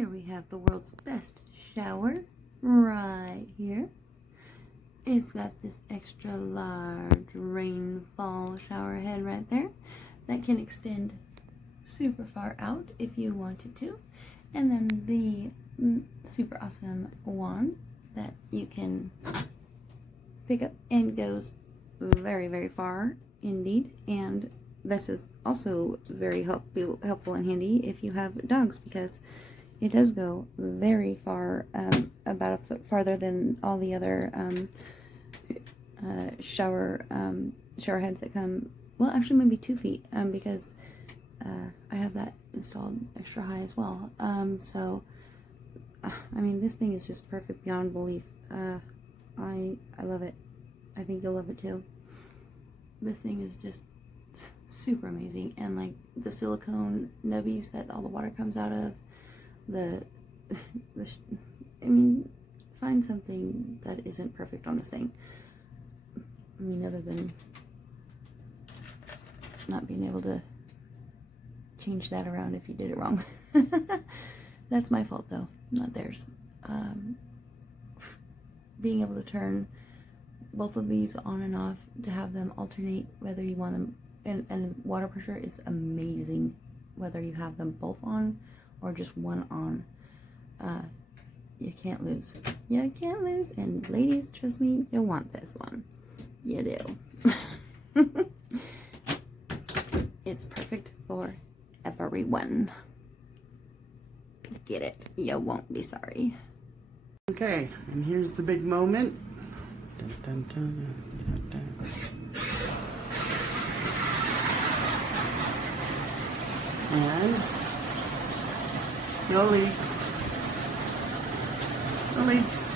here we have the world's best shower right here. It's got this extra large Rainfall shower head right there that can extend super far out if you wanted to. And then the super awesome wand that you can pick up and goes very, very far indeed. And this is also very helpful and handy if you have dogs, because it does go very far, about a foot farther than all the other shower heads that come. Well, actually maybe 2 feet, because I have that installed extra high as well. So I mean, this thing is just perfect beyond belief. I love it. I think you'll love it too. This thing is just super amazing, and like the silicone nubbies that all the water comes out of, I mean, find something that isn't perfect on this thing. I mean, other than not being able to change that around if you did it wrong. That's my fault though, not theirs. Being able to turn both of these on and off to have them alternate whether you want them, and water pressure is amazing whether you have them both on or just one on. You can't lose. You can't lose, and ladies, trust me, you'll want this one. You do. It's perfect for everyone. Get it. You won't be sorry. Okay, and here's the big moment. Dun, dun, dun, dun, dun. And no leaks. No leaks.